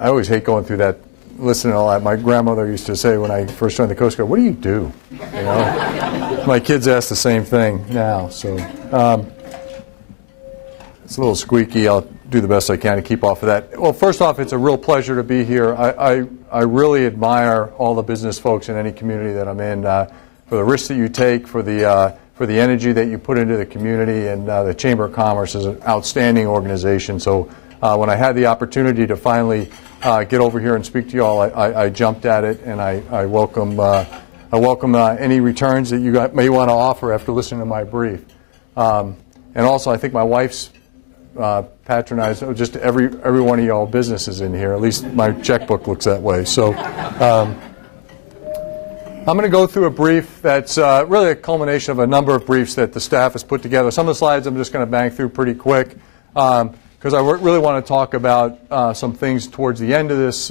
I always hate going through that, listening to all that. My grandmother used to say when I first joined the Coast Guard, "What do you do?" You know, my kids ask the same thing now. So it's a little squeaky. I'll do the best I can to keep off of that. Well, first off, it's a real pleasure to be here. I really admire all the business folks in any community that I'm in for the risks that you take, for the energy that you put into the community, and the Chamber of Commerce is an outstanding organization. So when I had the opportunity to finally get over here and speak to you all, I jumped at it, and I welcome any returns that you may want to offer after listening to my brief. And also, I think my wife's patronized just every one of y'all businesses in here. At least my checkbook looks that way. So I'm going to go through a brief that's really a culmination of a number of briefs that the staff has put together. Some of the slides I'm just going to bang through pretty quick because I really want to talk about some things towards the end of this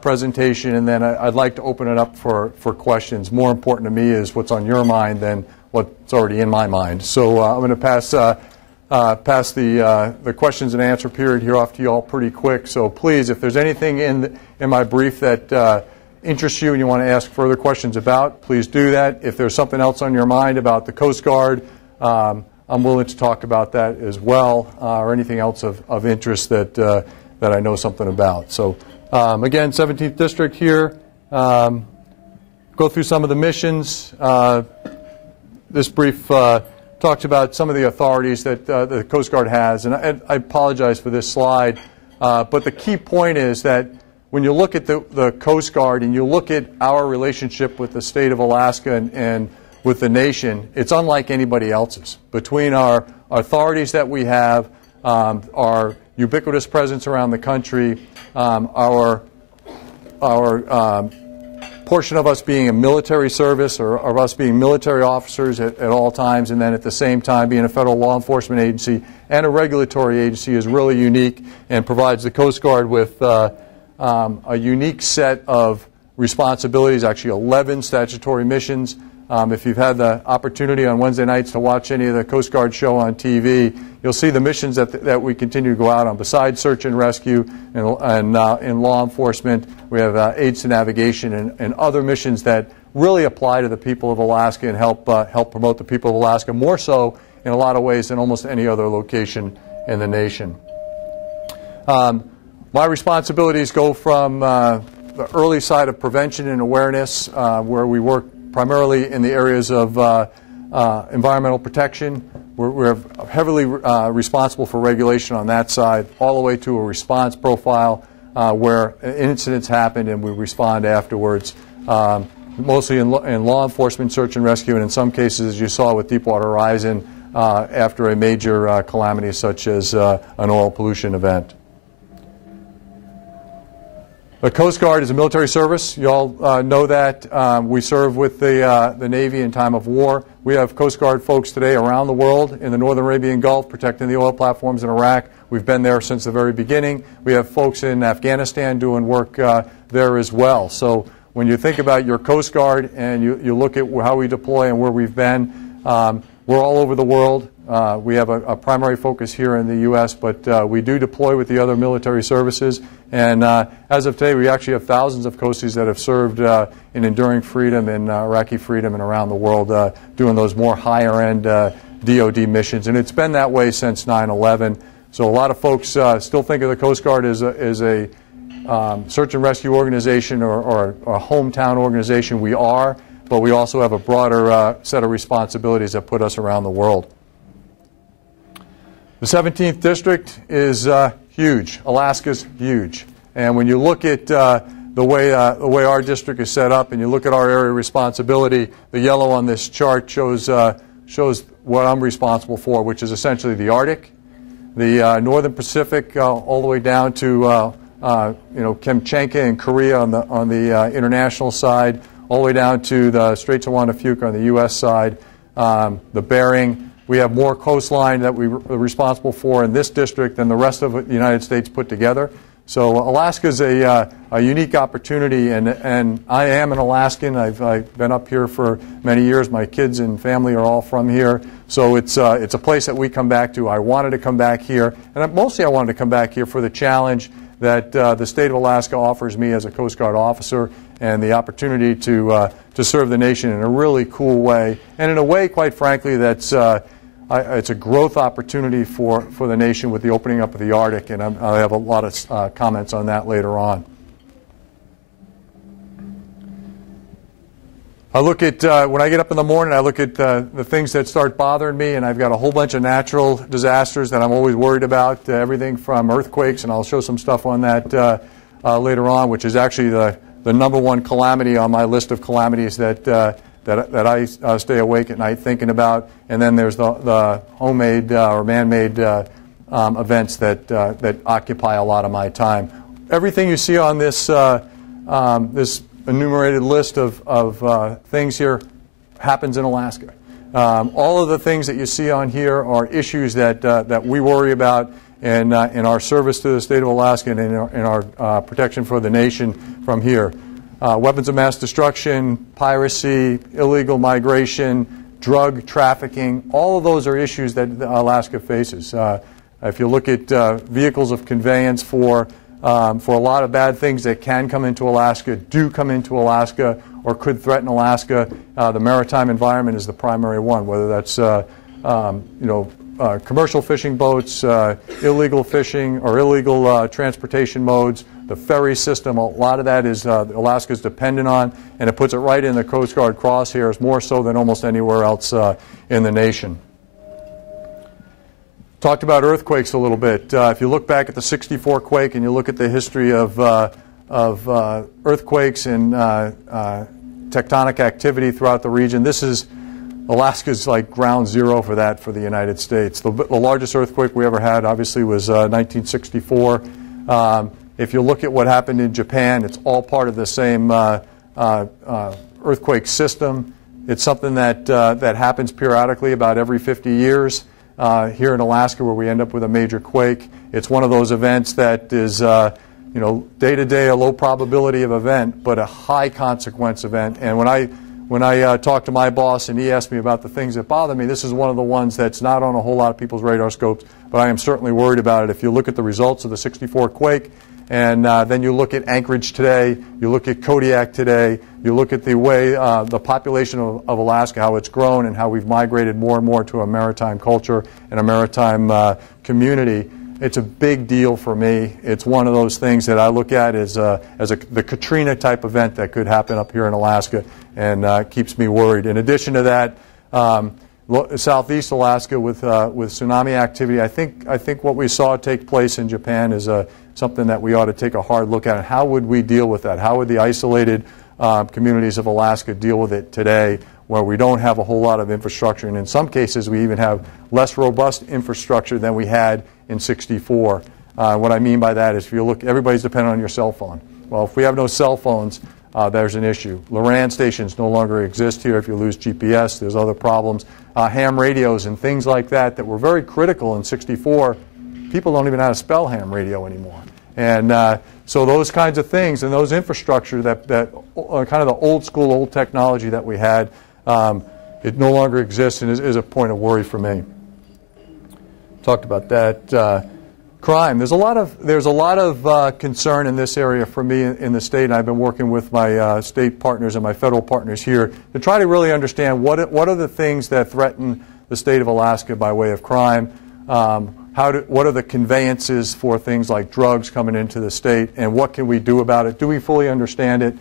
presentation, and then I'd like to open it up for questions. More important to me is what's on your mind than what's already in my mind. So I'm going to pass the questions and answer period here off to you all pretty quick. So please, if there's anything in my brief that interests you and you want to ask further questions about, please do that. If there's something else on your mind about the Coast Guard, I'm willing to talk about that as well, or anything else of interest that I know something about. So again, 17th District here. Go through some of the missions. This brief talks about some of the authorities that the Coast Guard has, and I apologize for this slide, but the key point is that when you look at the Coast Guard and you look at our relationship with the state of Alaska and with the nation, it's unlike anybody else's. Between our authorities that we have, our ubiquitous presence around the country, our portion of us being a military service or of us being military officers at all times, and then at the same time being a federal law enforcement agency and a regulatory agency is really unique and provides the Coast Guard with a unique set of responsibilities, actually 11 statutory missions. If you've had the opportunity on Wednesday nights to watch any of the Coast Guard show on TV, you'll see the missions that we continue to go out on. Besides search and rescue and in law enforcement, we have aids to navigation and other missions that really apply to the people of Alaska and help promote the people of Alaska, more so in a lot of ways than almost any other location in the nation. My responsibilities go from the early side of prevention and awareness, where we work primarily in the areas of environmental protection. We're heavily responsible for regulation on that side, all the way to a response profile where incidents happen and we respond afterwards, mostly in law enforcement, search and rescue, and in some cases, as you saw with Deepwater Horizon, after a major calamity such as an oil pollution event. The Coast Guard is a military service. You all know that. We serve with the Navy in time of war. We have Coast Guard folks today around the world in the Northern Arabian Gulf protecting the oil platforms in Iraq. We've been there since the very beginning. We have folks in Afghanistan doing work there as well. So when you think about your Coast Guard and you look at how we deploy and where we've been, we're all over the world. We have a primary focus here in the U.S., but we do deploy with the other military services. And as of today, we actually have thousands of coasties that have served in enduring freedom and Iraqi freedom and around the world doing those more higher-end DOD missions. And it's been that way since 9/11. So a lot of folks still think of the Coast Guard as a search and rescue organization or a hometown organization. We are, but we also have a broader set of responsibilities that put us around the world. The 17th District is huge. Alaska's huge. And when you look at the way our district is set up and you look at our area of responsibility, the yellow on this chart shows what I'm responsible for, which is essentially the Arctic, the Northern Pacific, all the way down to Kamchatka and Korea on the international side, all the way down to the Straits of Juan de Fuca on the U.S. side, the Bering. We have more coastline that we're responsible for in this district than the rest of the United States put together. So Alaska is a unique opportunity, and I am an Alaskan. I've been up here for many years. My kids and family are all from here. So it's a place that we come back to. I wanted to come back here, and mostly I wanted to come back here for the challenge that the state of Alaska offers me as a Coast Guard officer, and the opportunity to serve the nation in a really cool way, and in a way, quite frankly, that's it's a growth opportunity for the nation with the opening up of the Arctic, and I have a lot of comments on that later on. I look at, when I get up in the morning, I look at the things that start bothering me, and I've got a whole bunch of natural disasters that I'm always worried about, everything from earthquakes, and I'll show some stuff on that later on, which is actually the number one calamity on my list of calamities that I stay awake at night thinking about. And then there's the homemade or man-made events that occupy a lot of my time. Everything you see on this this enumerated list of things here happens in Alaska. All of the things that you see on here are issues that we worry about in our service to the state of Alaska and in our protection for the nation from here. Weapons of mass destruction, piracy, illegal migration, drug trafficking, all of those are issues that Alaska faces. If you look at vehicles of conveyance for a lot of bad things that can come into Alaska, do come into Alaska, or could threaten Alaska, the maritime environment is the primary one, whether that's commercial fishing boats, illegal fishing, or illegal transportation modes. The ferry system, a lot of that is Alaska's dependent on, and it puts it right in the Coast Guard crosshairs, more so than almost anywhere else in the nation. Talked about earthquakes a little bit. If you look back at the '64 quake and you look at the history of earthquakes and tectonic activity throughout the region, this is Alaska's like ground zero for that for the United States. The largest earthquake we ever had, obviously, was 1964. If you look at what happened in Japan, it's all part of the same earthquake system. It's something that happens periodically about every 50 years. Here in Alaska, where we end up with a major quake, it's one of those events that is, day to day a low probability of event, but a high consequence event. And when I talked to my boss and he asked me about the things that bother me, this is one of the ones that's not on a whole lot of people's radar scopes, but I am certainly worried about it. If you look at the results of the '64 quake, and then you look at Anchorage today, you look at Kodiak today, you look at the way the population of Alaska, how it's grown and how we've migrated more and more to a maritime culture and a maritime community, it's a big deal for me. It's one of those things that I look at as the Katrina type event that could happen up here in Alaska, and keeps me worried. In addition to that, Southeast Alaska with tsunami activity, I think what we saw take place in Japan is something that we ought to take a hard look at. And how would we deal with that? How would the isolated communities of Alaska deal with it today, where we don't have a whole lot of infrastructure, and in some cases we even have less robust infrastructure than we had in '64. What I mean by that is, if you look, everybody's dependent on your cell phone. Well, if we have no cell phones, there's an issue. Loran stations no longer exist here. If you lose GPS, there's other problems. Ham radios and things like that were very critical in '64. People don't even know how to spell ham radio anymore. And so those kinds of things and those infrastructure that kind of the old school, old technology that we had, it no longer exists and is a point of worry for me. Talked about that. Crime. There's a lot of concern in this area for me in the state, and I've been working with my state partners and my federal partners here to try to really understand what are the things that threaten the state of Alaska by way of crime. What are the conveyances for things like drugs coming into the state, and what can we do about it? Do we fully understand it?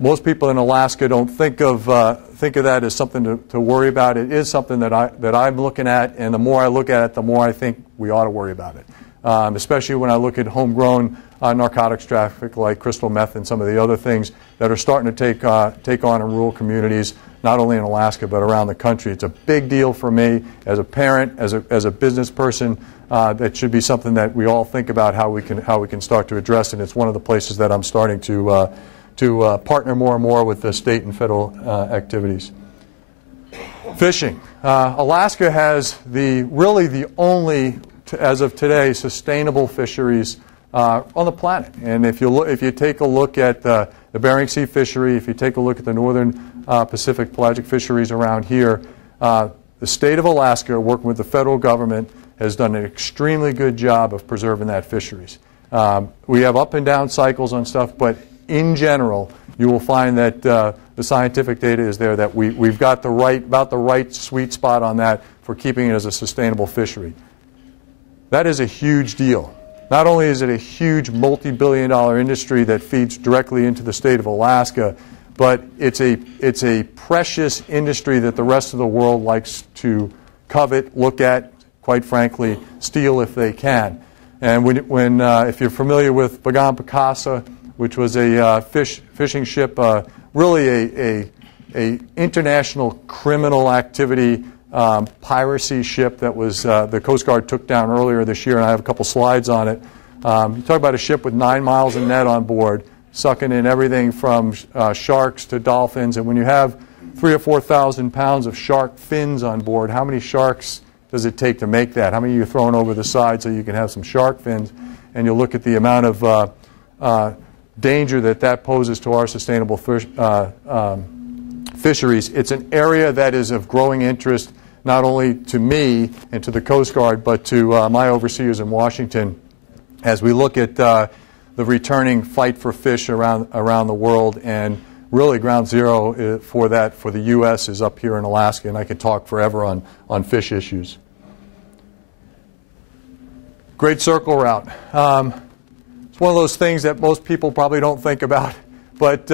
Most people in Alaska don't think of that as something to worry about. It is something that I'm looking at, and the more I look at it, the more I think we ought to worry about it. Especially when I look at homegrown narcotics traffic like crystal meth and some of the other things that are starting to take on in rural communities, not only in Alaska but around the country. It's a big deal for me as a parent, as a business person. That should be something that we all think about how we can start to address, and it's one of the places that I'm starting to partner more and more with the state and federal activities. Fishing. Alaska has really the only, as of today, sustainable fisheries on the planet. And if you take a look at the Bering Sea fishery, if you take a look at the northern Pacific pelagic fisheries around here, the state of Alaska, working with the federal government, has done an extremely good job of preserving that fisheries. We have up and down cycles on stuff, but in general, you will find that the scientific data is there that we've got about the right sweet spot on that for keeping it as a sustainable fishery. That is a huge deal. Not only is it a huge multi-billion-dollar industry that feeds directly into the state of Alaska, but it's a precious industry that the rest of the world likes to covet, look at, quite frankly, steal if they can. And if you're familiar with Bagan Picasa, which was a fishing ship, really a international criminal activity piracy ship that was the Coast Guard took down earlier this year, and I have a couple slides on it. You talk about a ship with 9 miles of net on board, sucking in everything from sharks to dolphins, and when you have 3,000 or 4,000 pounds of shark fins on board, how many sharks does it take to make that? How many are you throwing over the side so you can have some shark fins? And you look at the amount of danger that poses to our sustainable fisheries. It's an area that is of growing interest not only to me and to the Coast Guard, but to my overseers in Washington as we look at the returning fight for fish around the world. And really ground zero for that for the U.S. is up here in Alaska, and I could talk forever on fish issues. Great Circle Route. It's one of those things that most people probably don't think about, but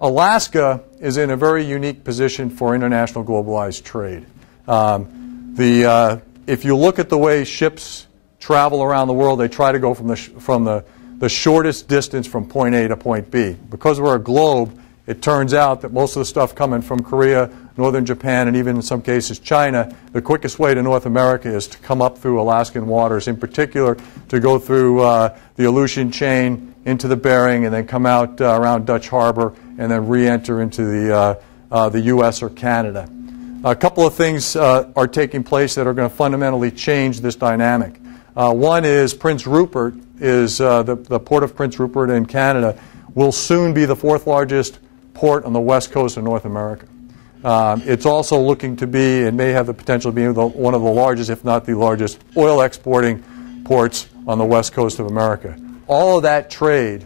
Alaska is in a very unique position for international globalized trade. If you look at the way ships travel around the world, they try to go from the shortest distance from point A to point B. Because we're a globe, it turns out that most of the stuff coming from Korea, northern Japan, and even in some cases China, the quickest way to North America is to come up through Alaskan waters, in particular to go through the Aleutian chain into the Bering and then come out around Dutch Harbor and then re-enter into the U.S. or Canada. A couple of things are taking place that are going to fundamentally change this dynamic. One is Prince Rupert the port of Prince Rupert in Canada will soon be the 4th largest port on the west coast of North America. It's also looking to be, and may have the potential to be, one of the largest, if not the largest, oil exporting ports on the west coast of America. All of that trade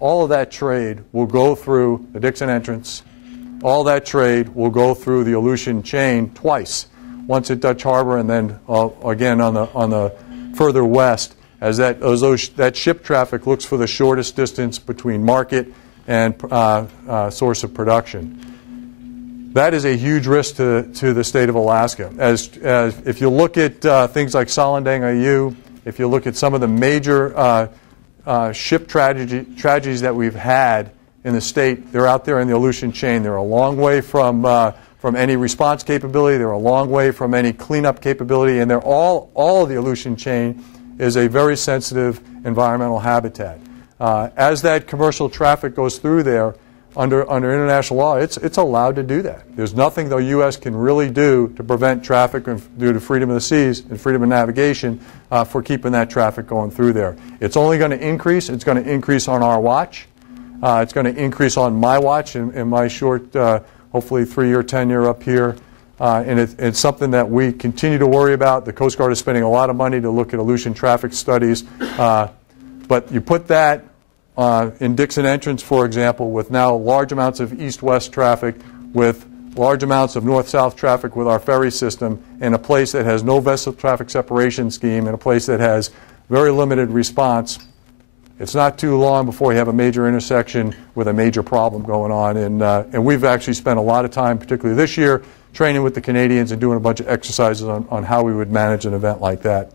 will go through the Dixon Entrance. All that trade will go through the Aleutian chain twice, once at Dutch Harbor and then again on the further west, as that ship traffic looks for the shortest distance between market and source of production. That is a huge risk to the state of Alaska. As if you look at things like Salindang IU, if you look at some of the major ship tragedies that we've had in the state, they're out there in the Aleutian chain. They're a long way from any response capability. They're a long way from any cleanup capability, and they're all of the Aleutian chain is a very sensitive environmental habitat. As that commercial traffic goes through there, under international law, it's allowed to do that. There's nothing the U.S. can really do to prevent traffic due to freedom of the seas and freedom of navigation for keeping that traffic going through there. It's only going to increase. It's going to increase on our watch. It's going to increase on my watch in my short, hopefully 3-year tenure up here. And it's something that we continue to worry about. The Coast Guard is spending a lot of money to look at Aleutian traffic studies. But you put that in Dixon Entrance, for example, with now large amounts of east-west traffic, with large amounts of north-south traffic with our ferry system, in a place that has no vessel traffic separation scheme, in a place that has very limited response, it's not too long before you have a major intersection with a major problem going on. And we've actually spent a lot of time, particularly this year, training with the Canadians and doing a bunch of exercises on how we would manage an event like that.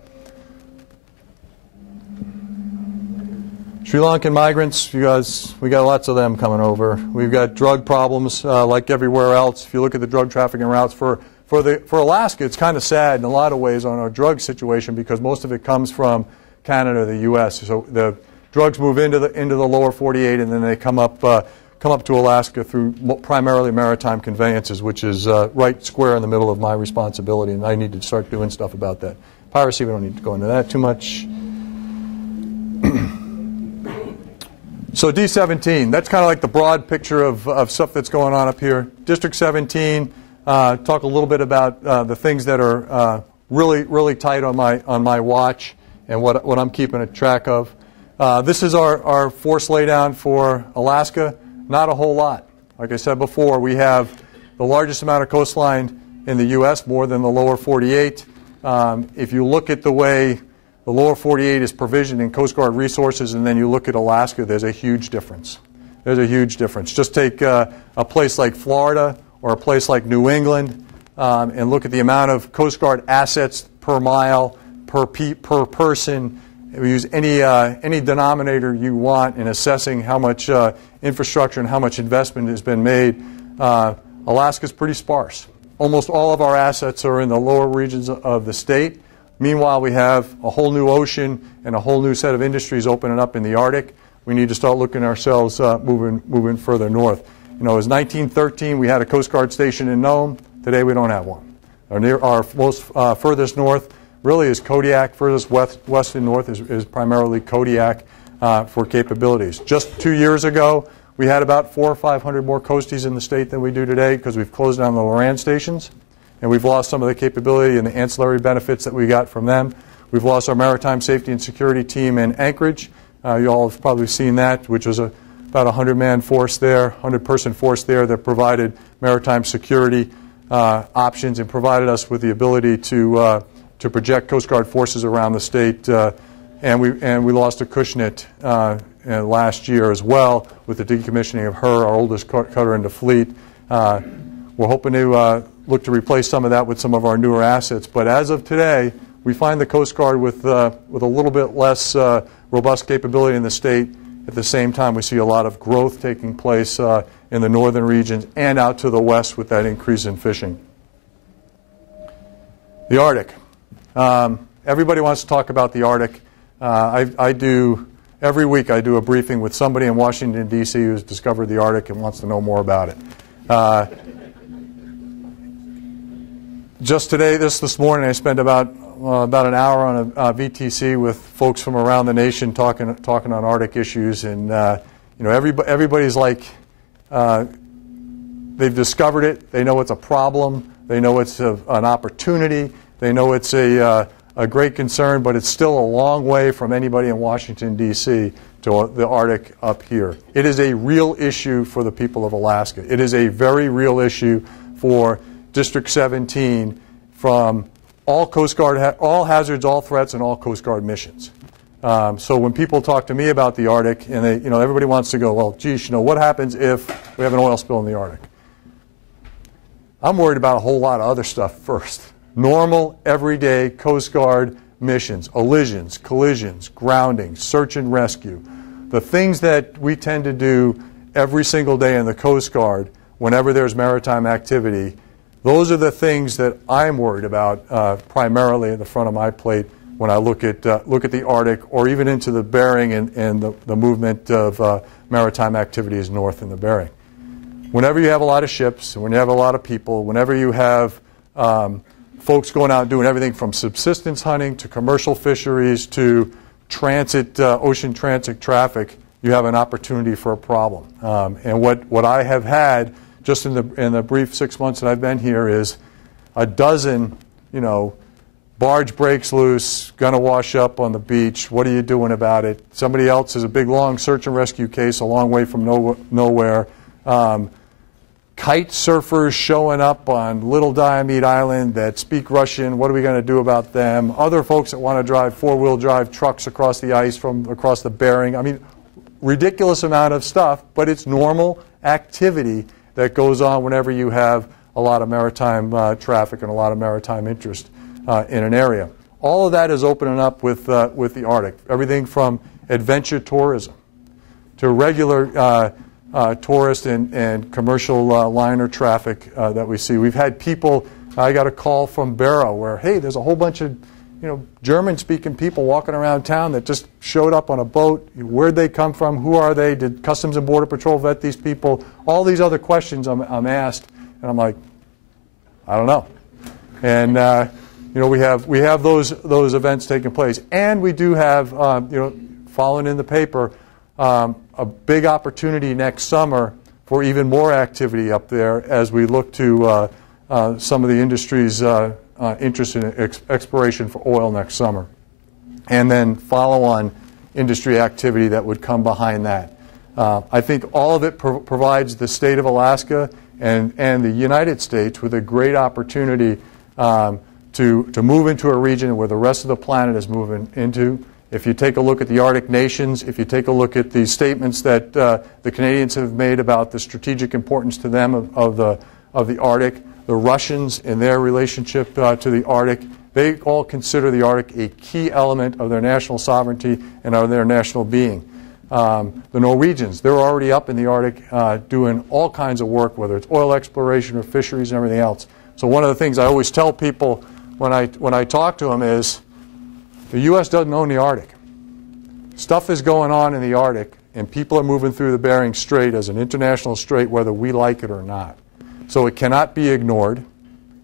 Sri Lankan migrants, you guys, we got lots of them coming over. We've got drug problems like everywhere else. If you look at the drug trafficking routes for Alaska, it's kind of sad in a lot of ways on our drug situation because most of it comes from Canada or the U.S. So the drugs move into the lower 48 and then they come up to Alaska through primarily maritime conveyances, which is right square in the middle of my responsibility, and I need to start doing stuff about that. Piracy, we don't need to go into that too much. So D17, that's kind of like the broad picture of stuff that's going on up here. District 17, talk a little bit about the things that are really tight on my watch and what I'm keeping a track of. This is our force laydown for Alaska. Not a whole lot. Like I said before, we have the largest amount of coastline in the U.S., more than the lower 48. If you look at the way the lower 48 is provisioned in Coast Guard resources, and then you look at Alaska, there's a huge difference. There's a huge difference. Just take a place like Florida or a place like New England and look at the amount of Coast Guard assets per mile, per person. We use any denominator you want in assessing how much infrastructure and how much investment has been made. Alaska's pretty sparse. Almost all of our assets are in the lower regions of the state. Meanwhile, we have a whole new ocean and a whole new set of industries opening up in the Arctic. We need to start looking at ourselves moving further north. You know, it was 1913, we had a Coast Guard station in Nome. Today we don't have one. Our most furthest north really is Kodiak. Furthest west and north is primarily Kodiak for capabilities. Just 2 years ago, we had about 400 or 500 more coasties in the state than we do today because we've closed down the Loran stations, and we've lost some of the capability and the ancillary benefits that we got from them. We've lost our maritime safety and security team in Anchorage. You all have probably seen that, which was about a 100-man force there, 100-person force there that provided maritime security options and provided us with the ability to project Coast Guard forces around the state. And we lost a Cushnet last year as well with the decommissioning of her, our oldest cutter in the fleet. We're hoping to look to replace some of that with some of our newer assets. But as of today, we find the Coast Guard with a little bit less robust capability in the state. At the same time, we see a lot of growth taking place in the northern regions and out to the west with that increase in fishing. The Arctic. Everybody wants to talk about the Arctic. Every week I do a briefing with somebody in Washington, D.C. who's discovered the Arctic and wants to know more about it. Just today, this morning, I spent about an hour on a VTC with folks from around the nation talking on Arctic issues, and everybody's like they've discovered it. They know it's a problem. They know it's an opportunity. They know it's a great concern, but it's still a long way from anybody in Washington, D.C. to the Arctic up here. It is a real issue for the people of Alaska. It is a very real issue for District 17 from all Coast Guard, all hazards, all threats, and all Coast Guard missions. So when people talk to me about the Arctic, and everybody wants to go, well, geez, what happens if we have an oil spill in the Arctic? I'm worried about a whole lot of other stuff first. Normal, everyday Coast Guard missions, elisions, collisions, grounding, search and rescue. The things that we tend to do every single day in the Coast Guard whenever there's maritime activity, those are the things that I'm worried about primarily at the front of my plate when I look at the Arctic or even into the Bering and the movement of maritime activities north in the Bering. Whenever you have a lot of ships, when you have a lot of people, whenever you have folks going out and doing everything from subsistence hunting to commercial fisheries to transit, ocean transit traffic, you have an opportunity for a problem. And what I have had just in the brief 6 months that I've been here is a dozen, barge breaks loose, gonna wash up on the beach. What are you doing about it? Somebody else has a big long search and rescue case a long way from nowhere. Kite surfers showing up on Little Diomede Island that speak Russian. What are we going to do about them? Other folks that want to drive four-wheel drive trucks across the ice from across the Bering. I mean, ridiculous amount of stuff, but it's normal activity that goes on whenever you have a lot of maritime traffic and a lot of maritime interest in an area. All of that is opening up with the Arctic. Everything from adventure tourism to regular tourist and commercial liner traffic that we see. We've had people, I got a call from Barrow where, hey, there's a whole bunch of German-speaking people walking around town that just showed up on a boat. Where'd they come from? Who are they? Did Customs and Border Patrol vet these people? All these other questions I'm asked, and I'm like, I don't know. And we have those events taking place, and we do have following in the paper. A big opportunity next summer for even more activity up there as we look to some of the industry's interest in exploration for oil next summer. And then follow on industry activity that would come behind that. I think all of it provides the state of Alaska and the United States with a great opportunity to move into a region where the rest of the planet is moving into. If you take a look at the Arctic nations, if you take a look at the statements that the Canadians have made about the strategic importance to them of the Arctic, the Russians in their relationship to the Arctic, they all consider the Arctic a key element of their national sovereignty and of their national being. The Norwegians, they're already up in the Arctic doing all kinds of work, whether it's oil exploration or fisheries and everything else. So one of the things I always tell people when I talk to them is the U.S. doesn't own the Arctic. Stuff is going on in the Arctic, and people are moving through the Bering Strait as an international strait whether we like it or not. So it cannot be ignored.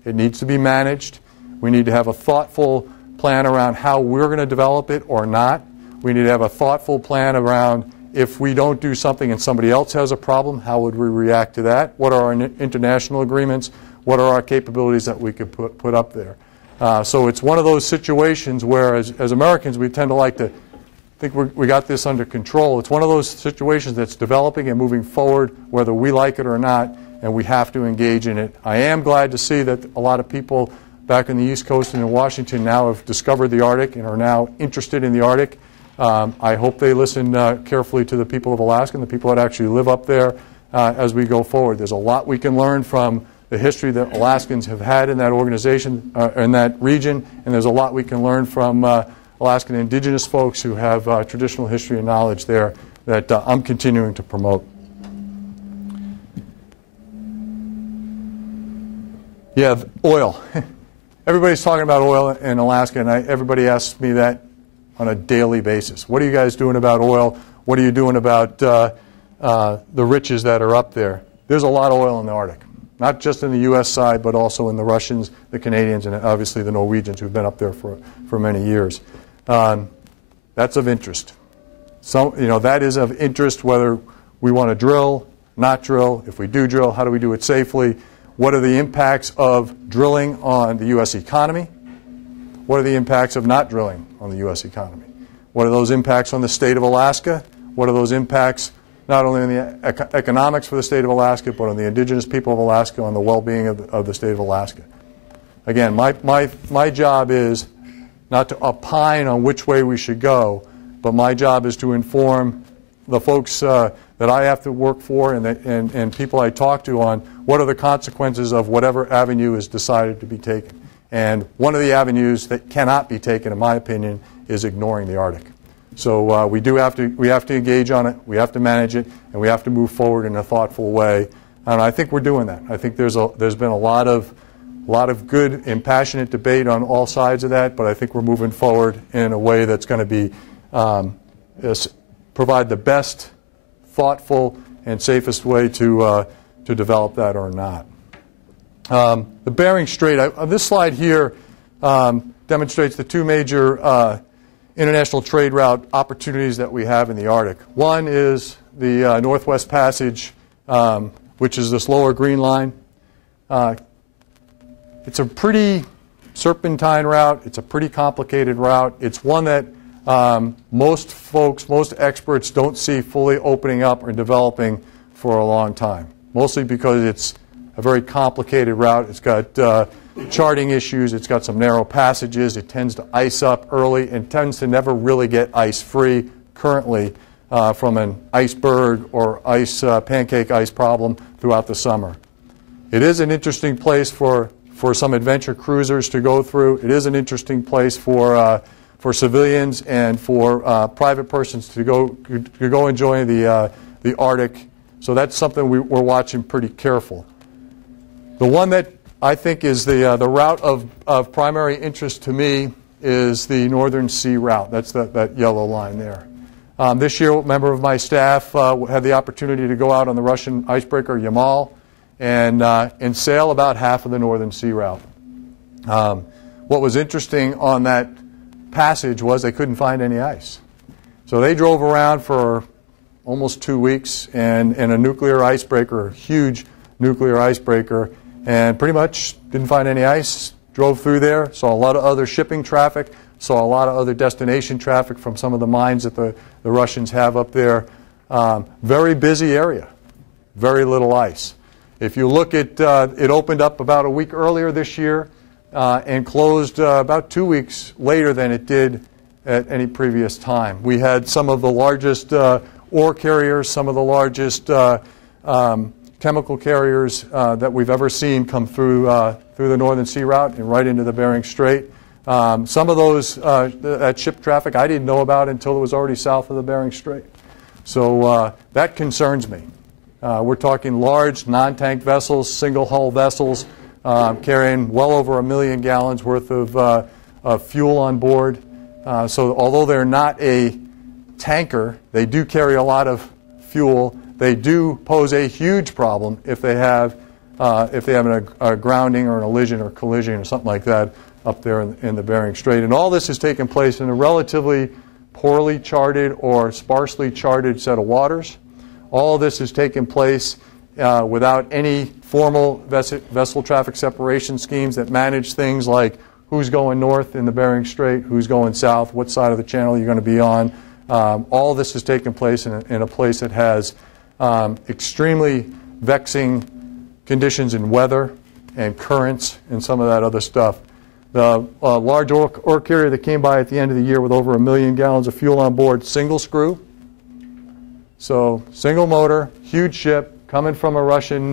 It needs to be managed. We need to have a thoughtful plan around how we're going to develop it or not. We need to have a thoughtful plan around if we don't do something and somebody else has a problem, how would we react to that? What are our international agreements? What are our capabilities that we could put up there? So it's one of those situations where, as Americans, we tend to like to think we got this under control. It's one of those situations that's developing and moving forward, whether we like it or not, and we have to engage in it. I am glad to see that a lot of people back in the East Coast and in Washington now have discovered the Arctic and are now interested in the Arctic. I hope they listen carefully to the people of Alaska and the people that actually live up there as we go forward. There's a lot we can learn from the history that Alaskans have had in that organization, in that region, and there's a lot we can learn from Alaskan indigenous folks who have traditional history and knowledge there that I'm continuing to promote. Yeah, oil. Everybody's talking about oil in Alaska, and everybody asks me that on a daily basis. What are you guys doing about oil? What are you doing about the riches that are up there? There's a lot of oil in the Arctic. Not just in the U.S. side, but also in the Russians, the Canadians, and obviously the Norwegians who've been up there for many years. That's of interest. So, that is of interest whether we want to drill, not drill. If we do drill, how do we do it safely? What are the impacts of drilling on the U.S. economy? What are the impacts of not drilling on the U.S. economy? What are those impacts on the state of Alaska? What are those impacts not only on the economics for the state of Alaska, but on the indigenous people of Alaska, on the well-being of the state of Alaska? Again, my job is not to opine on which way we should go, but my job is to inform the folks that I have to work for and people I talk to on what are the consequences of whatever avenue is decided to be taken. And one of the avenues that cannot be taken, in my opinion, is ignoring the Arctic. So we have to engage on it, we have to manage it, and we have to move forward in a thoughtful way. And I think we're doing that. I think there's been a lot of good and passionate debate on all sides of that, but I think we're moving forward in a way that's going to be provide the best, thoughtful, and safest way to develop that or not. The Bering Strait. This slide here demonstrates the two major international trade route opportunities that we have in the Arctic. One is the Northwest Passage, which is this lower green line. It's a pretty serpentine route. It's a pretty complicated route. It's one that most experts don't see fully opening up or developing for a long time, mostly because it's a very complicated route. It's got charting issues. It's got some narrow passages. It tends to ice up early and tends to never really get ice-free currently from an iceberg or pancake ice problem throughout the summer. It is an interesting place for some adventure cruisers to go through. It is an interesting place for civilians and for private persons to go enjoy the Arctic. So that's something we're watching pretty careful. The one that I think is the route of primary interest to me is the Northern Sea route. That's that yellow line there. This year, a member of my staff had the opportunity to go out on the Russian icebreaker Yamal and sail about half of the Northern Sea route. What was interesting on that passage was they couldn't find any ice. So they drove around for almost 2 weeks in a nuclear icebreaker, a huge nuclear icebreaker, and pretty much didn't find any ice. Drove through there, saw a lot of other shipping traffic, saw a lot of other destination traffic from some of the mines that the Russians have up there. Very busy area, very little ice. If you look at, it opened up about a week earlier this year and closed about 2 weeks later than it did at any previous time. We had some of the largest ore carriers, some of the largest chemical carriers that we've ever seen come through the Northern Sea Route and right into the Bering Strait. Some of those, that ship traffic, I didn't know about until it was already south of the Bering Strait. So that concerns me. We're talking large non-tank vessels, single-hull vessels, carrying well over 1 million gallons worth of fuel on board. So although they're not a tanker, they do carry a lot of fuel. They do pose a huge problem if they have a grounding or an elision or collision or something like that up there in the Bering Strait. And all this has taken place in a relatively poorly charted or sparsely charted set of waters. All of this has taken place without any formal vessel traffic separation schemes that manage things like who's going north in the Bering Strait, who's going south, what side of the channel you're going to be on. All this has taken place in a place that has extremely vexing conditions in weather and currents and some of that other stuff. The large ore carrier that came by at the end of the year with over 1 million gallons of fuel on board, single screw. So single motor, huge ship, coming from a Russian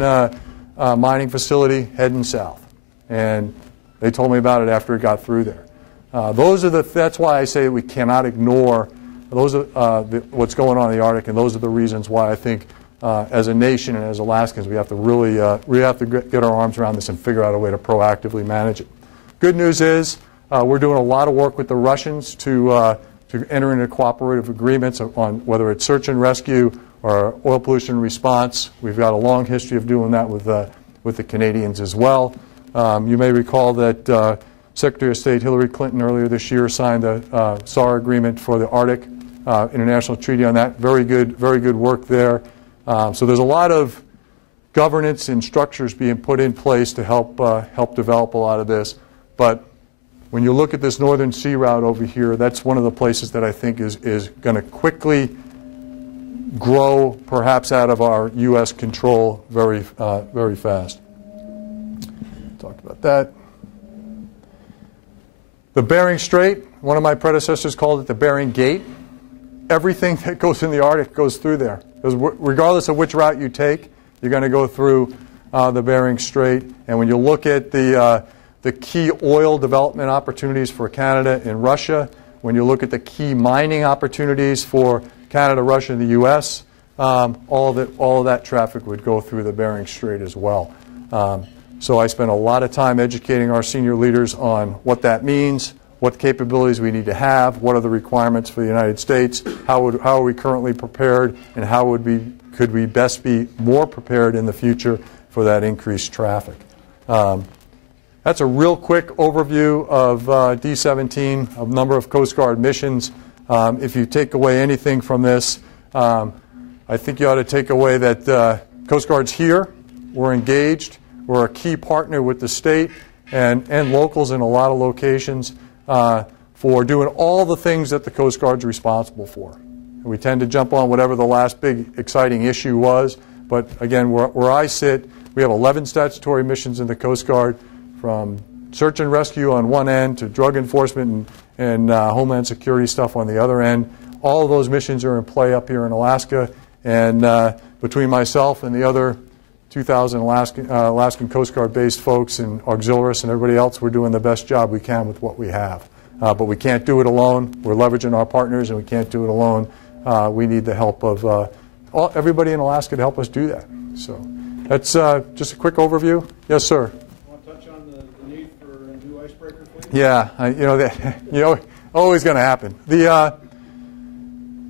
mining facility, heading south. And they told me about it after it got through there. That's why I say we cannot ignore what's going on in the Arctic, and those are the reasons why I think as a nation and as Alaskans we have to really get our arms around this and figure out a way to proactively manage it. Good news is we're doing a lot of work with the Russians to enter into cooperative agreements on whether it's search and rescue or oil pollution response. We've got a long history of doing that with the Canadians as well. You may recall that Secretary of State Hillary Clinton earlier this year signed the SAR agreement for the Arctic International Treaty on that. Very good work there. So there's a lot of governance and structures being put in place to help develop a lot of this. But when you look at this Northern Sea Route over here, that's one of the places that I think is going to quickly grow, perhaps out of our U.S. control very fast. Talked about that. The Bering Strait, one of my predecessors called it the Bering Gate. Everything that goes in the Arctic goes through there. Because regardless of which route you take, you're going to go through the Bering Strait. And when you look at the key oil development opportunities for Canada and Russia, when you look at the key mining opportunities for Canada, Russia, and the U.S., all of that traffic would go through the Bering Strait as well. So I spent a lot of time educating our senior leaders on what that means, what capabilities we need to have, what are the requirements for the United States, how are we currently prepared, and how could we best be more prepared in the future for that increased traffic. That's a real quick overview of D-17, a number of Coast Guard missions. If you take away anything from this, I think you ought to take away that Coast Guard's here, we're engaged, we're a key partner with the state and locals in a lot of locations for doing all the things that the Coast Guard's responsible for. We tend to jump on whatever the last big exciting issue was, but again, where I sit, we have 11 statutory missions in the Coast Guard, from search and rescue on one end to drug enforcement and homeland security stuff on the other end. All of those missions are in play up here in Alaska, and between myself and the other 2,000 Alaskan Coast Guard-based folks and auxiliaries and everybody else, we're doing the best job we can with what we have. But we can't do it alone. We're leveraging our partners, and we can't do it alone. We need the help of everybody in Alaska to help us do that. So that's just a quick overview. Yes, sir. Want to touch on the need for a new icebreaker, please? Yeah, always going to happen.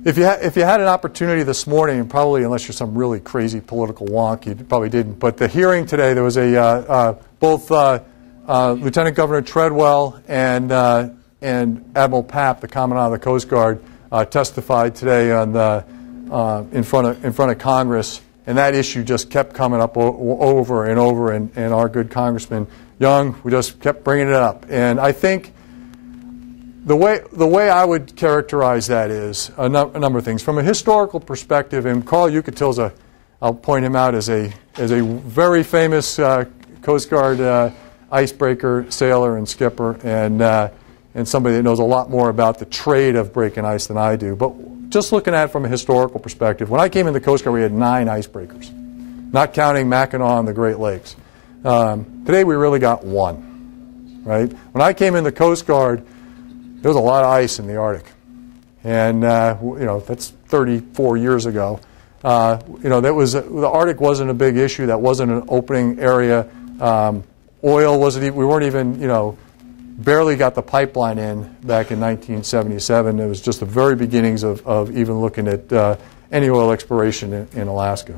If you had an opportunity this morning, and probably unless you're some really crazy political wonk, you probably didn't. But the hearing today, there was both Lieutenant Governor Treadwell and Admiral Papp, the Commandant of the Coast Guard, testified today on in front of Congress, and that issue just kept coming up over and over. And our good Congressman Young, we just kept bringing it up. And I think The way I would characterize that is a number of things. From a historical perspective, and Carl Yucatel's I'll point him out as a very famous Coast Guard icebreaker sailor and skipper, and somebody that knows a lot more about the trade of breaking ice than I do. But just looking at it from a historical perspective, when I came in the Coast Guard, we had 9 icebreakers, not counting Mackinac and the Great Lakes. Today we really got 1, right? When I came in the Coast Guard, there was a lot of ice in the Arctic, and that's 34 years ago. The Arctic wasn't a big issue. That wasn't an opening area. Oil wasn't. We weren't even. Barely got the pipeline in back in 1977. It was just the very beginnings of even looking at any oil exploration in Alaska.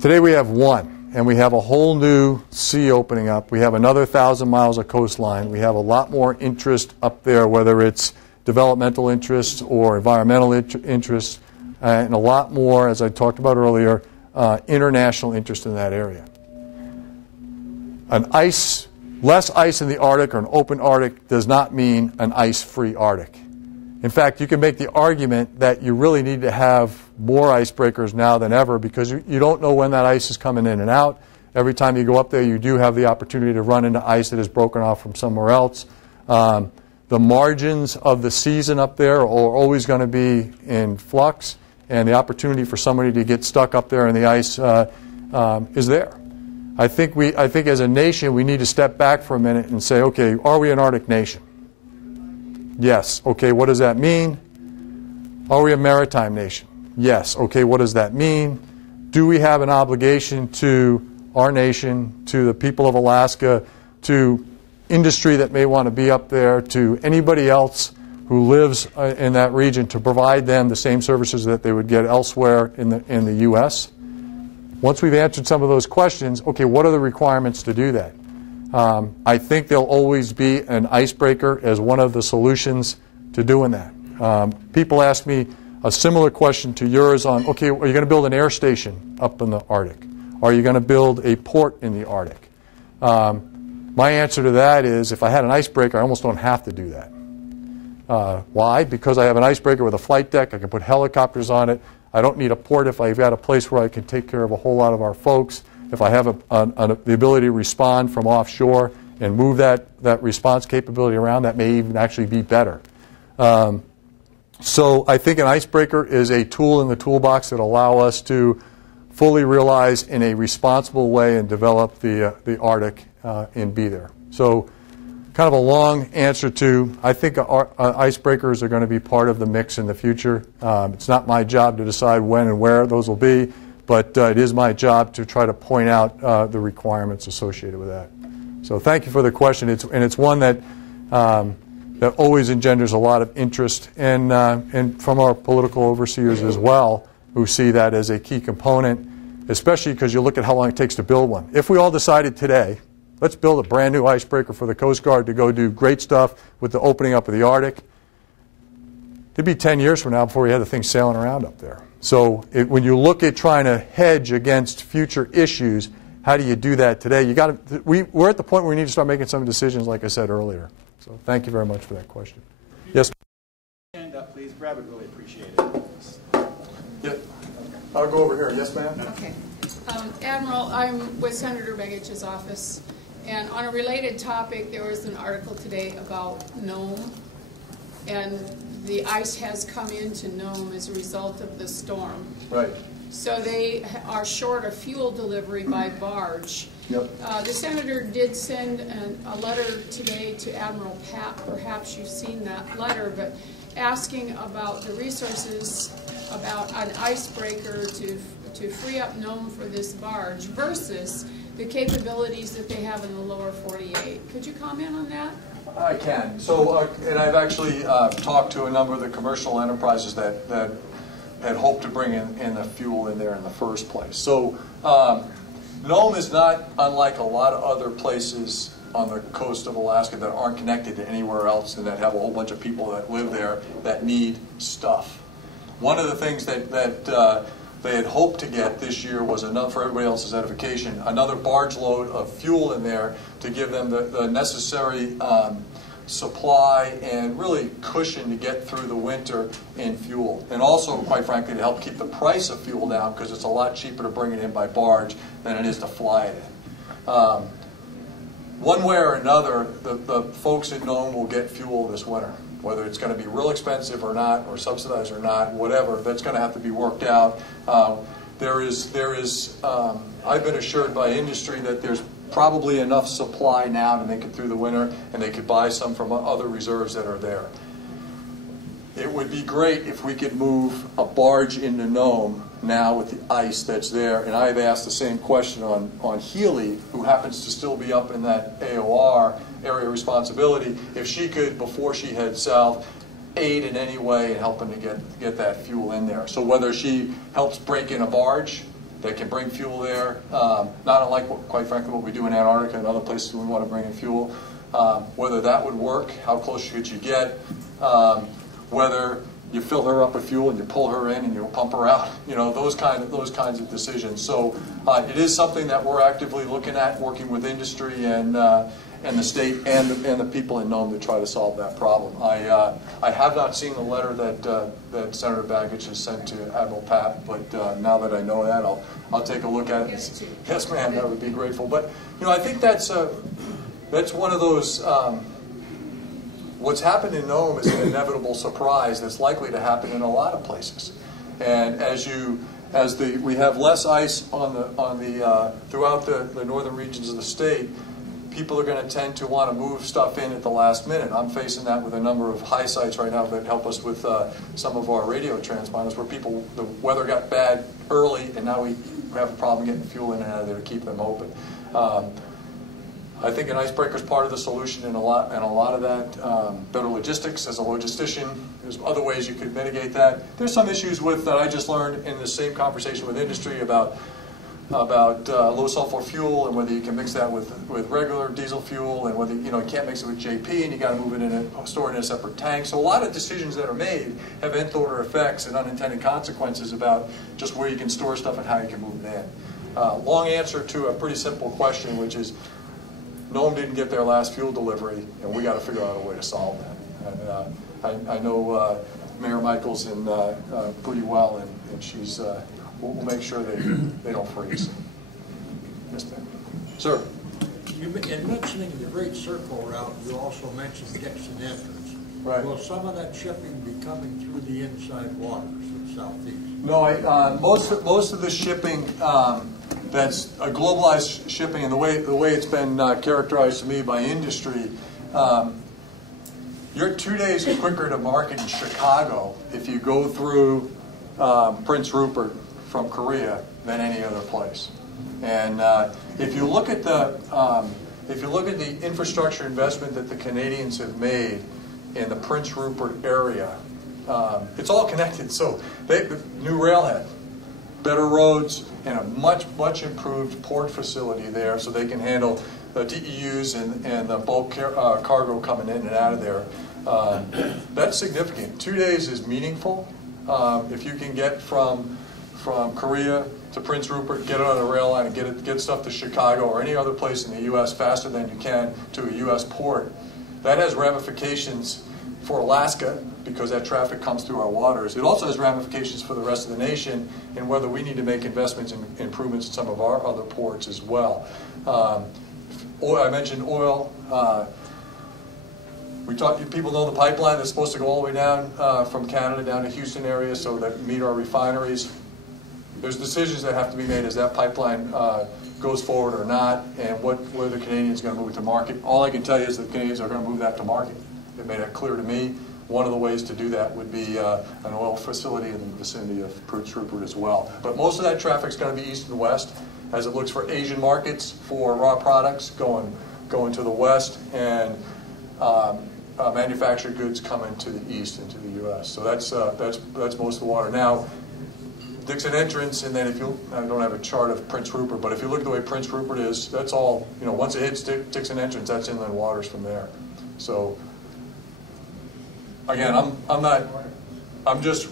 Today we have 1. And we have a whole new sea opening up. We have another 1,000 miles of coastline. We have a lot more interest up there, whether it's developmental interests or environmental interests, and a lot more, as I talked about earlier, international interest in that area. Less ice in the Arctic or an open Arctic does not mean an ice-free Arctic. In fact, you can make the argument that you really need to have more icebreakers now than ever because you don't know when that ice is coming in and out. Every time you go up there, you do have the opportunity to run into ice that is broken off from somewhere else. The margins of the season up there are always going to be in flux, and the opportunity for somebody to get stuck up there in the ice is there. I think as a nation, we need to step back for a minute and say, okay, are we an Arctic nation? Yes. Okay, what does that mean? Are we a maritime nation? Yes. Okay, what does that mean? Do we have an obligation to our nation, to the people of Alaska, to industry that may want to be up there, to anybody else who lives in that region, to provide them the same services that they would get elsewhere in the U.S.? Once we've answered some of those questions, okay, what are the requirements to do that? I think there'll always be an icebreaker as one of the solutions to doing that. People ask me a similar question to yours on, okay, are you going to build an air station up in the Arctic? Are you going to build a port in the Arctic? My answer to that is, if I had an icebreaker, I almost don't have to do that. Why? Because I have an icebreaker with a flight deck. I can put helicopters on it. I don't need a port if I've got a place where I can take care of a whole lot of our folks. If I have the ability to respond from offshore and move that response capability around, that may even actually be better. So I think an icebreaker is a tool in the toolbox that allow us to fully realize in a responsible way and develop the Arctic and be there. So kind of a long answer to, I think icebreakers are going to be part of the mix in the future. It's not my job to decide when and where those will be, but it is my job to try to point out the requirements associated with that. So thank you for the question. It's one that always engenders a lot of interest, and from our political overseers as well, who see that as a key component, especially because you look at how long it takes to build one. If we all decided today, let's build a brand new icebreaker for the Coast Guard to go do great stuff with the opening up of the Arctic, it'd be 10 years from now before we had the thing sailing around up there. So when you look at trying to hedge against future issues, how do you do that today? We're at the point where we need to start making some decisions, like I said earlier. So thank you very much for that question. Yes? Hand up, please. Brad would really appreciate it. Yeah. I'll go over here. Yes, ma'am? Okay. Admiral, I'm with Senator Begich's office. And on a related topic, there was an article today about Nome. And the ice has come into Nome as a result of the storm. Right. So they are short of fuel delivery by barge. Yep. The senator did send a letter today to Admiral Pat. Perhaps you've seen that letter, but asking about the resources about an icebreaker to free up Nome for this barge versus the capabilities that they have in the lower 48. Could you comment on that? I can. So, and I've actually talked to a number of the commercial enterprises that had hoped to bring in the fuel in there in the first place. So, Nome is not unlike a lot of other places on the coast of Alaska that aren't connected to anywhere else and that have a whole bunch of people that live there that need stuff. One of the things that they had hoped to get this year was enough for everybody else's edification, another barge load of fuel in there to give them the necessary supply and really cushion to get through the winter in fuel. And also, quite frankly, to help keep the price of fuel down, because it's a lot cheaper to bring it in by barge than it is to fly it in. One way or another, the folks in Nome will get fuel this winter. Whether it's going to be real expensive or not, or subsidized or not, whatever, that's going to have to be worked out. I've been assured by industry that there's probably enough supply now to make it through the winter, and they could buy some from other reserves that are there. It would be great if we could move a barge into Nome now with the ice that's there, and I've asked the same question on Healy, who happens to still be up in that AOR, area of responsibility, if she could, before she heads south, aid in any way in helping to get that fuel in there. So whether she helps break in a barge that can bring fuel there, not unlike, quite frankly, what we do in Antarctica and other places we want to bring in fuel, whether that would work, how close could you get, whether you fill her up with fuel and you pull her in and you pump her out, you know, those kinds of decisions. So it is something that we're actively looking at, working with industry and the state and the people in Nome to try to solve that problem. I have not seen the letter that Senator Baggage has sent to Admiral Papp, but now that I know that, I'll take a look at it. Yes, ma'am, that would be grateful. But you know, I think that's one of those. What's happened in Nome is an inevitable surprise that's likely to happen in a lot of places. And we have less ice throughout the northern regions of the state, people are going to tend to want to move stuff in at the last minute. I'm facing that with a number of high sites right now that help us with some of our radio transponders where the weather got bad early and now we have a problem getting fuel in and out of there to keep them open. I think an icebreaker is part of the solution in a lot of that. Better logistics as a logistician. There's other ways you could mitigate that. There's some issues that I just learned in the same conversation with industry about low sulfur fuel and whether you can mix that with regular diesel fuel, and whether you can't mix it with JP and you got to move it store it in a separate tank. So a lot of decisions that are made have nth order effects and unintended consequences about just where you can store stuff and how you can move it in. Long answer to a pretty simple question, which is Nome didn't get their last fuel delivery, and we got to figure out a way to solve that. And I know Mayor Michaels pretty well, and she's. We'll make sure they don't freeze. Yes, ma'am. Sir. In mentioning the Great Circle route, you also mentioned Dixon Entrance. Right. Will some of that shipping be coming through the inside waters of Southeast? No, most of the shipping that's a globalized shipping, and the way it's been characterized to me by industry, you're 2 days quicker to market in Chicago if you go through Prince Rupert from Korea than any other place. And if you look at the infrastructure investment that the Canadians have made in the Prince Rupert area, it's all connected. So new railhead, better roads, and a much improved port facility there, so they can handle the TEUs and the bulk cargo coming in and out of there. That's significant. 2 days is meaningful. If you can get from Korea to Prince Rupert, get it on a rail line and get stuff to Chicago or any other place in the U.S. faster than you can to a U.S. port, that has ramifications for Alaska because that traffic comes through our waters. It also has ramifications for the rest of the nation in whether we need to make investments and improvements in some of our other ports as well. I mentioned oil. People know the pipeline that's supposed to go all the way down from Canada down to Houston area so that we meet our refineries. There's decisions that have to be made as that pipeline goes forward or not, and where the Canadians are going to move it to market. All I can tell you is that the Canadians are going to move that to market. They made that clear to me. One of the ways to do that would be an oil facility in the vicinity of Prince Rupert as well. But most of that traffic is going to be east and west as it looks for Asian markets for raw products going to the west, and manufactured goods coming to the east into the U.S. So that's most of the water. Now, Dixon Entrance, and then I don't have a chart of Prince Rupert, but if you look at the way Prince Rupert is, that's all, once it hits Dixon Entrance, that's inland waters from there. So, again, I'm just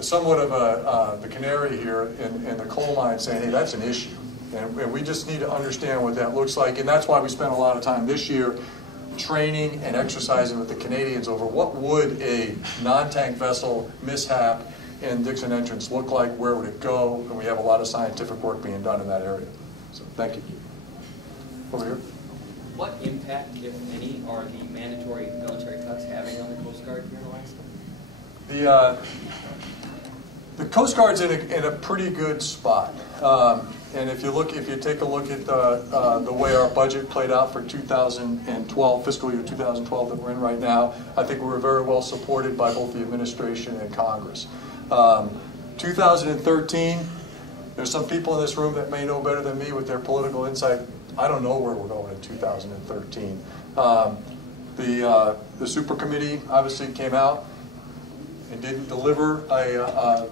somewhat of the canary here in the coal mine saying, hey, that's an issue. And we just need to understand what that looks like. And that's why we spent a lot of time this year training and exercising with the Canadians over what would a non-tank vessel mishap in Dixon Entrance look like, where would it go, and we have a lot of scientific work being done in that area. So thank you. Over here. What impact, if any, are the mandatory military cuts having on the Coast Guard here in Alaska? The Coast Guard's in a pretty good spot. And if you take a look at the way our budget played out for 2012, fiscal year 2012 that we're in right now, I think we were very well supported by both the administration and Congress. 2013, there's some people in this room that may know better than me with their political insight. I don't know where we're going in 2013. The super committee obviously came out and didn't deliver I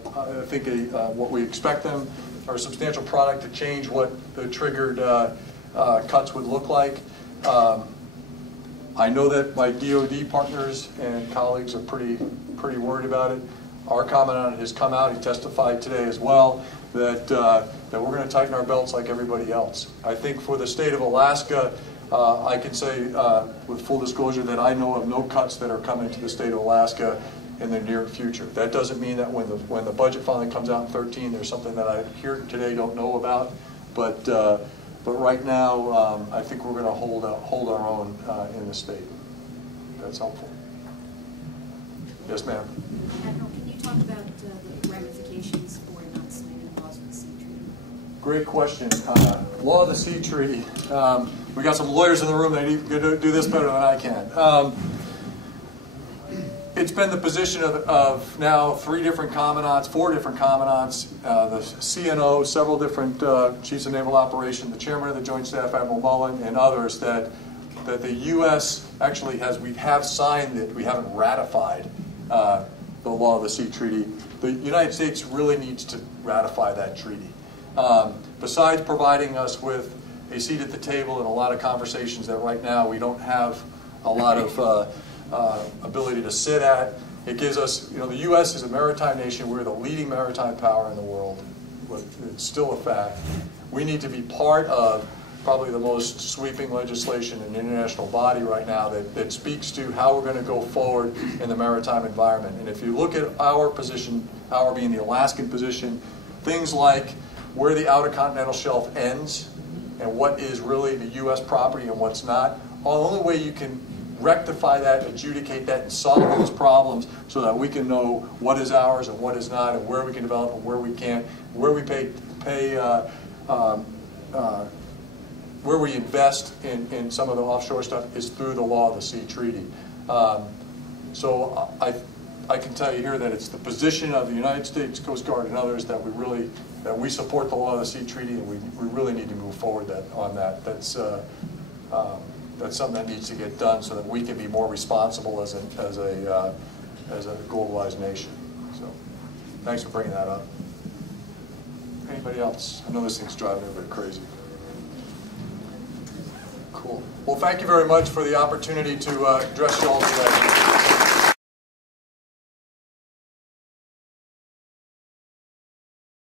think what we expect them, or a substantial product to change what the triggered cuts would look like. I know that my DoD partners and colleagues are pretty worried about it. Our commandant has come out, he testified today as well, that we're going to tighten our belts like everybody else. I think for the state of Alaska, I can say with full disclosure that I know of no cuts that are coming to the state of Alaska in the near future. That doesn't mean that when the budget finally comes out in 2013, there's something that I here today don't know about. But right now, I think we're going to hold our own in the state. That's helpful. Yes, ma'am. Admiral, can you talk about the ramifications for not submitting laws of the sea treaty? Great question. Law of the Sea Treaty. We got some lawyers in the room that do this better than I can. It's been the position of now 4 different commandants, the CNO, several different chiefs of naval operations, the chairman of the Joint Staff, Admiral Mullen, and others that the U.S. actually we have signed it, we haven't ratified the Law of the Sea Treaty. The United States really needs to ratify that treaty. Besides providing us with a seat at the table and a lot of conversations that right now we don't have a lot of ability to sit at. It gives us, the U.S. is a maritime nation. We're the leading maritime power in the world. It's still a fact. We need to be part of probably the most sweeping legislation in an international body right now that speaks to how we're going to go forward in the maritime environment. And if you look at our position, our being the Alaskan position, things like where the outer continental shelf ends and what is really the U.S. property and what's not, the only way you can rectify that, adjudicate that, and solve those problems so that we can know what is ours and what is not, and where we can develop and where we can't, where we where we invest in some of the offshore stuff is through the Law of the Sea Treaty. So I can tell you here that it's the position of the United States Coast Guard and others that we support the Law of the Sea Treaty, and we really need to move forward on that. That's something that needs to get done so that we can be more responsible as a globalized nation. So, thanks for bringing that up. Anybody else? I know this thing's driving everybody crazy. Cool. Well, thank you very much for the opportunity to address you all today.